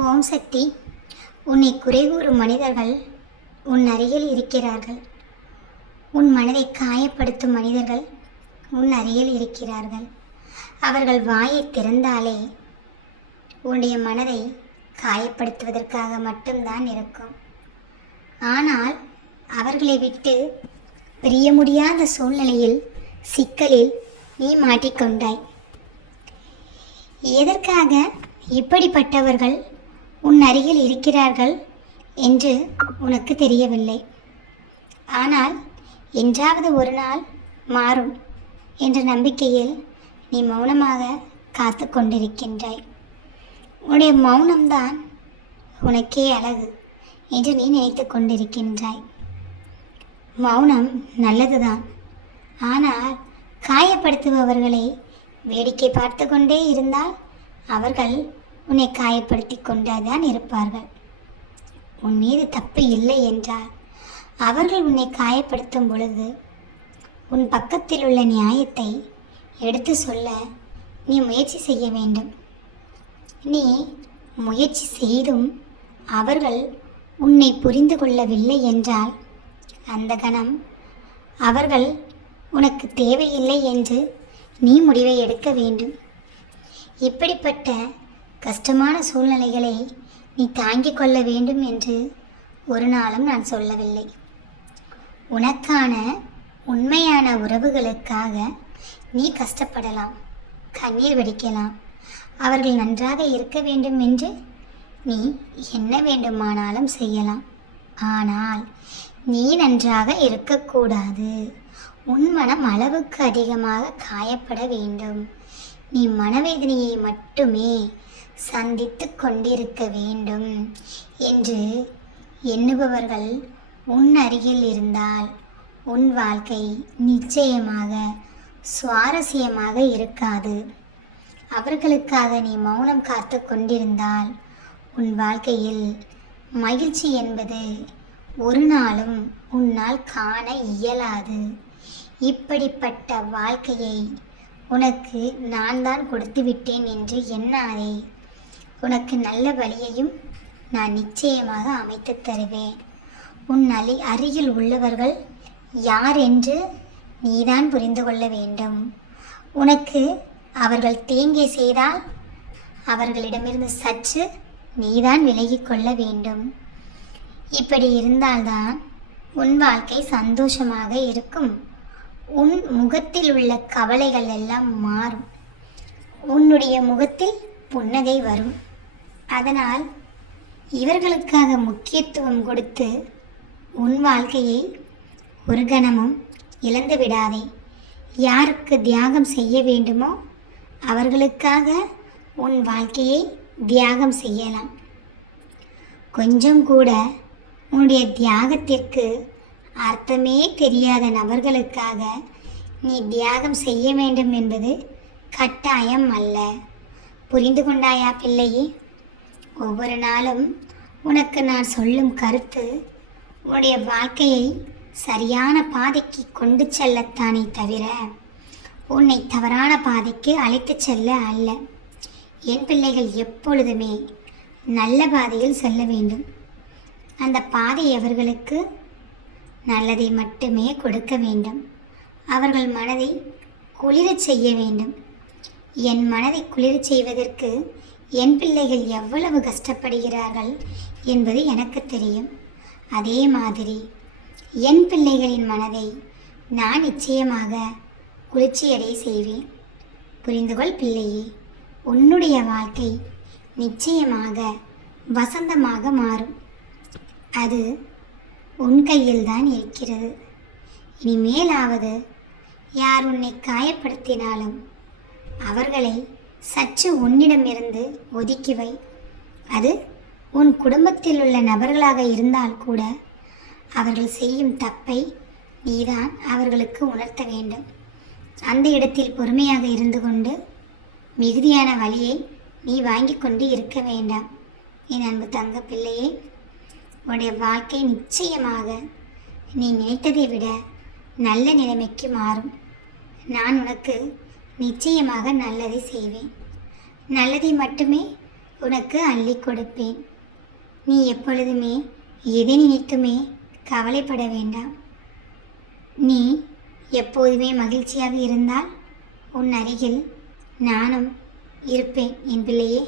ஓம் சக்தி. உன்னை குறை கூறும் மனிதர்கள் உன் அருகில் இருக்கிறார்கள். உன் மனதை காயப்படுத்தும் மனிதர்கள் உன் அருகில் இருக்கிறார்கள். அவர்கள் வாயை திறந்தாலே உன்னுடைய மனதை காயப்படுத்துவதற்காக மட்டும்தான் இருக்கும். ஆனால் அவர்களை விட்டு பிரிய முடியாத சூழ்நிலையில் சிக்கலில் நீ மாட்டிக்கொண்டாய். எதற்காக இப்படிப்பட்டவர்கள் உன் அருகில் இருக்கிறார்கள் என்று உனக்கு தெரியவில்லை. ஆனால் என்றாவது ஒரு நாள் மாறும் என்ற நம்பிக்கையில் நீ மௌனமாக காத்து கொண்டிருக்கின்றாய். உன்னுடைய மௌனம்தான் உனக்கே அழகு என்று நீ நினைத்து கொண்டிருக்கின்றாய். மௌனம் நல்லதுதான். ஆனால் காயப்படுத்துபவர்களை வேடிக்கை பார்த்து கொண்டே இருந்தால் அவர்கள் உன்னை காயப்படுத்தி கொண்டுதான் இருப்பார்கள். உன் மீது தப்பு இல்லை என்றால் அவர்கள் உன்னை காயப்படுத்தும் பொழுது உன் பக்கத்தில் உள்ள நியாயத்தை எடுத்து சொல்ல நீ முயற்சி செய்ய வேண்டும். நீ முயற்சி செய்தும் அவர்கள் உன்னை புரிந்து கொள்ளவில்லை என்றால் அந்த கணம் அவர்கள் உனக்கு தேவையில்லை என்று நீ முடிவை எடுக்க வேண்டும். இப்படிப்பட்ட கஷ்டமான சூழ்நிலைகளை நீ தாங்கிக் கொள்ள வேண்டும் என்று ஒரு நாளும் நான் சொல்லவில்லை. உனக்கான உண்மையான உறவுகளுக்காக நீ கஷ்டப்படலாம் கண்ணீர் வெடிக்கலாம். அவர்கள் நன்றாக இருக்க வேண்டும் என்று நீ என்ன வேண்டுமானாலும் செய்யலாம். ஆனால் நீ நன்றாக இருக்கக்கூடாது. உன் மனம் அளவுக்கு அதிகமாக காயப்பட வேண்டும். நீ மனவேதனையை மட்டுமே சந்தித்து கொண்டிருக்க வேண்டும் என்று எண்ணுபவர்கள் உன் அருகில் இருந்தால் உன் வாழ்க்கை நிச்சயமாக சுவாரஸ்யமாக இருக்காது. அவர்களுக்காக நீ மௌனம் காத்து கொண்டிருந்தால் உன் வாழ்க்கையில் மகிழ்ச்சி என்பது ஒரு நாளும் உன்னால் காண இயலாது. இப்படிப்பட்ட வாழ்க்கையை உனக்கு நான் தான் கொடுத்து விட்டேன் என்று எண்ணாதே. உனக்கு நல்ல வழியையும் நான் நிச்சயமாக அமைத்து தருவேன். உன் அலி அருகில் உள்ளவர்கள் யார் என்று நீதான் புரிந்து கொள்ள வேண்டும். உனக்கு அவர்கள் தேங்கி செய்தால் அவர்களிடமிருந்து சற்று நீதான் விலகிக் கொள்ள வேண்டும். இப்படி இருந்தால்தான் உன் வாழ்க்கை சந்தோஷமாக இருக்கும். உன் முகத்தில் உள்ள கவலைகள் எல்லாம் மாறும். உன்னுடைய முகத்தில் புன்னகை வரும். அதனால் இவர்களுக்காக முக்கியத்துவம் கொடுத்து உன் வாழ்க்கையை ஒரு கணமும் இழந்து விடாதே. யாருக்கு தியாகம் செய்ய வேண்டுமோ அவர்களுக்காக உன் வாழ்க்கையை தியாகம் செய்யலாம். கொஞ்சம் கூட உன்னுடைய தியாகத்திற்கு அர்த்தமே தெரியாத நபர்களுக்காக நீ தியாகம் செய்ய வேண்டும் என்பது கட்டாயம் அல்ல. புரிந்து கொண்டாயா பிள்ளையே? ஒவ்வொரு நாளும் உனக்கு நான் சொல்லும் கருத்து உன்னுடைய வாழ்க்கையை சரியான பாதைக்கு கொண்டு செல்லத்தானே தவிர உன்னை தவறான பாதைக்கு அழைத்து செல்ல அல்ல. என் பிள்ளைகள் எப்பொழுதுமே நல்ல பாதையில் செல்ல வேண்டும். அந்த பாதை அவர்களுக்கு நல்லதை மட்டுமே கொடுக்க வேண்டும். அவர்கள் மனதை குளிரச் செய்ய வேண்டும். என் மனதை குளிரச் செய்வதற்கு என் பிள்ளைகள் எவ்வளவு கஷ்டப்படுகிறார்கள் என்பது எனக்கு தெரியும். அதே மாதிரி என் பிள்ளைகளின் மனதை நான் நிச்சயமாக குளிர்ச்சியடைய செய்வேன். புரிந்துகொள் பிள்ளையே உன்னுடைய வாழ்க்கை நிச்சயமாக வசந்தமாக மாறும். அது உன் கையில்தான் இருக்கிறது. இனிமேலாவது யார் உன்னை காயப்படுத்தினாலும் அவர்களை சற்று உன்னிடமிருந்து ஒதுக்கி வை. அது உன் குடும்பத்தில் உள்ள நபர்களாக இருந்தால் கூட அவர்கள் செய்யும் தப்பை நீதான் அவர்களுக்கு உணர்த்த வேண்டும். அந்த இடத்தில் பொறுமையாக இருந்து கொண்டு மிகுதியான வழியை நீ வாங்கி கொண்டு இருக்க வேண்டாம். என் அன்பு தங்க பிள்ளையே உன்னுடைய வாழ்க்கை நிச்சயமாக நீ நினைத்ததை விட நல்ல நிலைமைக்கு மாறும். நான் உனக்கு நிச்சயமாக நல்லதை செய்வேன். நல்லதை மட்டுமே உனக்கு அள்ளி கொடுப்பேன். நீ எப்பொழுதுமே எதை நினைத்துமே கவலைப்பட வேண்டாம். நீ எப்போதுமே மகிழ்ச்சியாக இருந்தால் உன் அருகில் நானும் இருப்பேன் என் பிள்ளையே